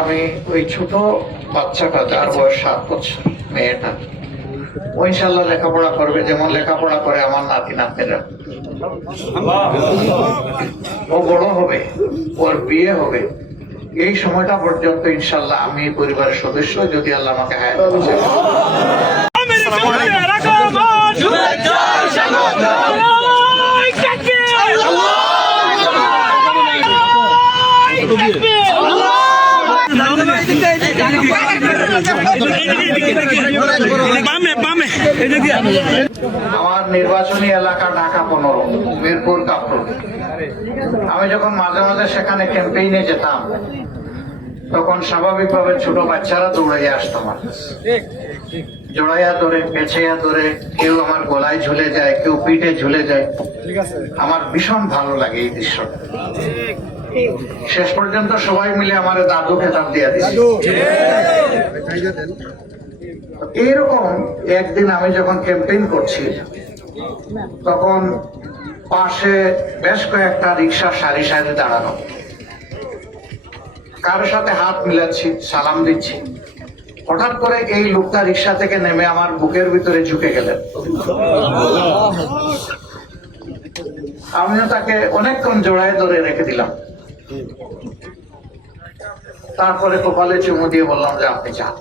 আমি ওই ছোট বাচ্চাটা, যার বয়স 7 বছর, মেয়েটা, ও ইনশাল্লাহ লেখাপড়া করবে যেমন লেখাপড়া করে আমার নাতি নাতনিরা। ও বড় হবে, ওর বিয়ে হবে, এই সময়টা পর্যন্ত ইনশাল্লাহ আমি পরিবারের সদস্য, যদি আল্লাহ আমাকে হায়াত দেয়। আমার নির্বাচনী এলাকা ঢাকা 15, মিরপুর কাপ্রু। আমি যখন মাঝে মাঝে সেখানে ক্যাম্পেইনে যেতাম, তখন স্বাভাবিকভাবে ছোট বাচ্চারা দৌড়াইয়া আসতো আমার কাছে, জড়াইয়া ধরে, পেছাইয়া ধরে, কেউ আমার গলায় ঝুলে যায়, কেউ পিঠে ঝুলে যায়। আমার ভীষণ ভালো লাগে এই দৃশ্যটা। শেষ পর্যন্ত সবাই মিলে আমার দাদু খেতাব দিয়ে দিচ্ছে। এইরকম একদিন আমি যখন ক্যাম্পেইন করছি, তখন পাশে বেশ কয়েকটা রিক্সা সারি সারি দাঁড়ানো, কারোর সাথে হাত মিলাচ্ছি, সালাম দিচ্ছি। হঠাৎ করে এই লোকটা রিক্সা থেকে নেমে আমার বুকের ভিতরে ঝুঁকে গেলেন। আমিও তাকে অনেকক্ষণ জড়ায় ধরে রেখে দিলাম। তারপরে কপালে চুমু দিয়ে বললাম যে আপনি যান।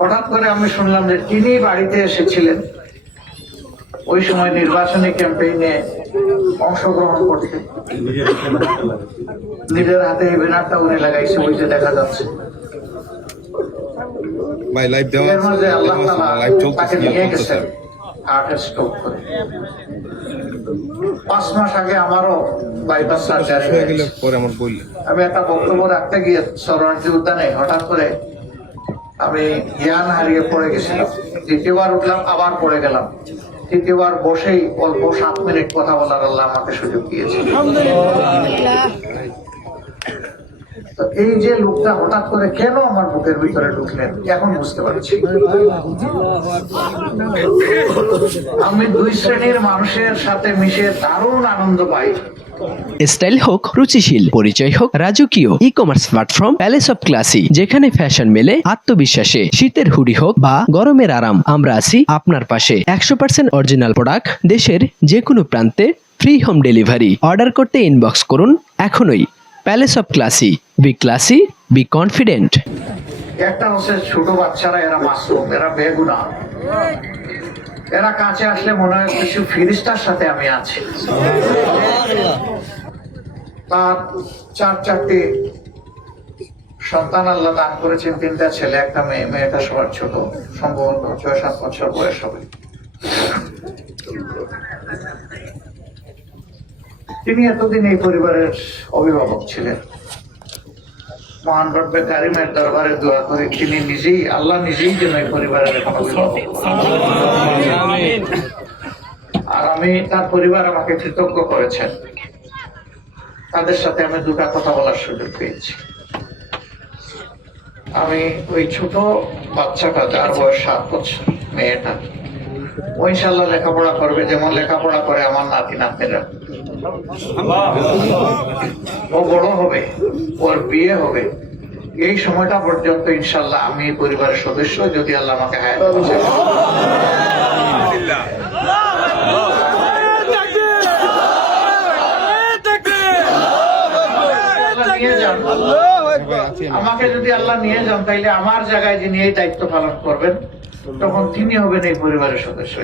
হঠাৎ করে আমি শুনলাম যে তিনি বাড়িতে এসেছিলেন ওই সময় নির্বাচনী ক্যাম্পেইনে অংশগ্রহণ করতে। নিজের হাতে এই ব্যানারটা উনি লাগাইছে, ওই যে দেখা যাচ্ছে। এর মাঝে আল্লাহ তাআলা তাকে নিয়ে গেছেন হার্টের স্ট্রোক করে। 5 মাস আগে আমারও বাইপাস সার্জারি হয়েছে। আমি একটা বক্তব্য রাখতে গিয়ে শরণার্থী উদ্যানে হঠাৎ করে আমি জ্ঞান হারিয়ে পড়ে গেছিলাম। দ্বিতীয়বার উঠলাম, আবার পড়ে গেলাম। তৃতীয়বার বসেই অল্প 7 মিনিট কথা বলার আল্লাহ আমাকে সুযোগ দিয়েছে। তো এই যে লোকটা হঠাৎ করে কেন আমার বুকের ভিতরে ঢুকলেন, এখন বুঝতে পারছি। আমি 2 শ্রেণীর মানুষের সাথে মিশে দারুণ আনন্দ পাই। স্টাইল হোক রুচিশীল, পরিচয় হোক রাজকীয়, e commerce platform palace of classy, যেখানে ফ্যাশন মেলে আত্মবিশ্বাসে। শীতের হুডি হোক বা গরমের আরাম, আমরা আছি আপনার পাশে। 100% অরিজিনাল প্রোডাক্ট, দেশের যে কোনো প্রান্তে, ফ্রি হোম ডেলিভারি। অর্ডার করতে ইনবক্স করুন এখনই। Palace of classy, B classy, be confident. একটা হচ্ছে ছোট বাচ্চারা, এরা মাসুম, এরা বেগুনাহ। এরা কাছে আসলে মনে হয় কিছু ফিরিস্তার সাথে আমি আছি। তার 4টি সন্তান আল্লাহ দান করেছেন, 3টা ছেলে, একটা মেয়ে। মেয়েটা সবার ছোট, সম্ভবত 6-7 বছর বয়স হবে। তিনি এতদিন এই পরিবারের অভিভাবক ছিলেন। মহান রব্বে কারিমের দরবারে দোয়া করি তিনি নিজেই, আল্লাহ নিজেই যেন এই পরিবারের এখন অভিভাবক। আর আমি, তার পরিবার আমাকে কৃতজ্ঞ করেছেন। তাদের সাথে আমি 2টা কথা বলার সুযোগ পেয়েছি। আমি ওই ছোট বাচ্চাটা, যার বয়স 7 বছর, মেয়েটা, ও ইনশাল্লাহ লেখাপড়া করবে যেমন লেখাপড়া করে আমার নাতি নাতনিরা। ও বড় হবে, ওর বিয়ে হবে, এই সময়টা পর্যন্ত ইনশাল্লাহ আমি পরিবারের সদস্য, যদি আল্লাহ আমাকে হায়াত দেয়। আমাকে যদি আল্লাহ নিয়ে যান, তাইলে আমার জায়গায় যিনি এই দায়িত্ব পালন করবেন, তখন তিনি হবেন এই পরিবারের সদস্য।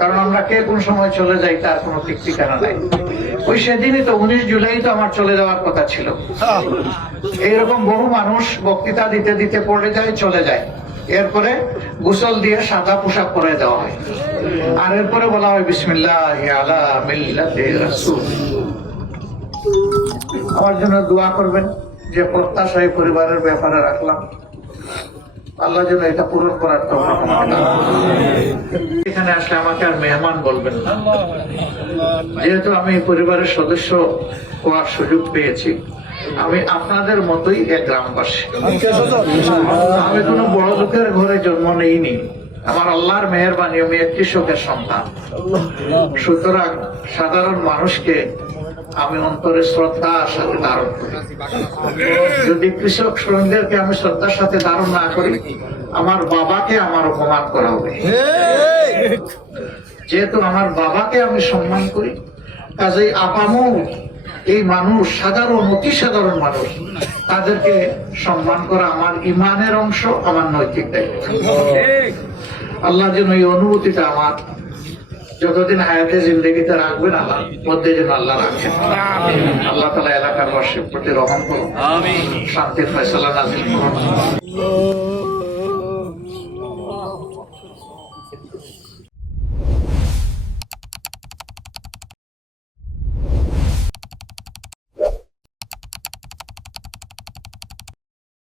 কারণ আমরা কে কোন সময় চলে যাই তার কোনো ঠিক ঠিকানা নাই। ওই সেদিনই তো 19 জুলাই তো আমার চলে যাওয়ার কথা ছিল। এইরকম বহু মানুষ বক্তৃতা দিতে দিতে পড়ে যায়, চলে যায়। এরপরে গোসল দিয়ে সাদা পোশাক পরে দেওয়া হয়, আর এরপরে বলা হয় বিসমিল্লাহি আলা মিল্লাতি রাসূল। আমার জন্য দোয়া করবেন, যে প্রত্যাশা এই পরিবারের ব্যাপারে রাখলাম, আল্লাহ যেন এটা পূরণ করার তৌফিক আমাকে দান করেন। এখানে আসলে আমাকে আর মেহমান বলবেন না, যেহেতু আমি পরিবারের সদস্য হওয়ার সুযোগ পেয়েছি। আমি আপনাদের মতোই এক গ্রামবাসী। আমি কোনো বড় লোকের ঘরে জন্ম নেইনি। আমার আল্লাহর মেহেরবানি, আমি এক কৃষকের সন্তান। সুতরাং সাধারণ মানুষকে আমি অন্তরে শ্রদ্ধার সাথে ধারণ করি। যদি কৃষক শ্রমিকদেরকে আমি শ্রদ্ধার সাথে ধারণ না করি, আমার বাবাকে আমার অপমান করা হবে। যেহেতু আমার বাবাকে আমি সম্মান করি, কাজেই আপামো এই মানুষ সাধারণ, অতি সাধারণ মানুষ, তাদেরকে সম্মান করা আমার ইমানের অংশ, আমার নৈতিক দায়িত্ব। আল্লাহ যেন এই অনুভূতিটা আমার যতদিন হায়াতে জিন্দগিতে রাখবেন, আল্লাহ মধ্যে যেন আল্লাহ রাখেন। আল্লাহ তাআলা এলাকার বাসীর প্রতি রহম করুন, শান্তির ফয়সালা নাযিল করুন।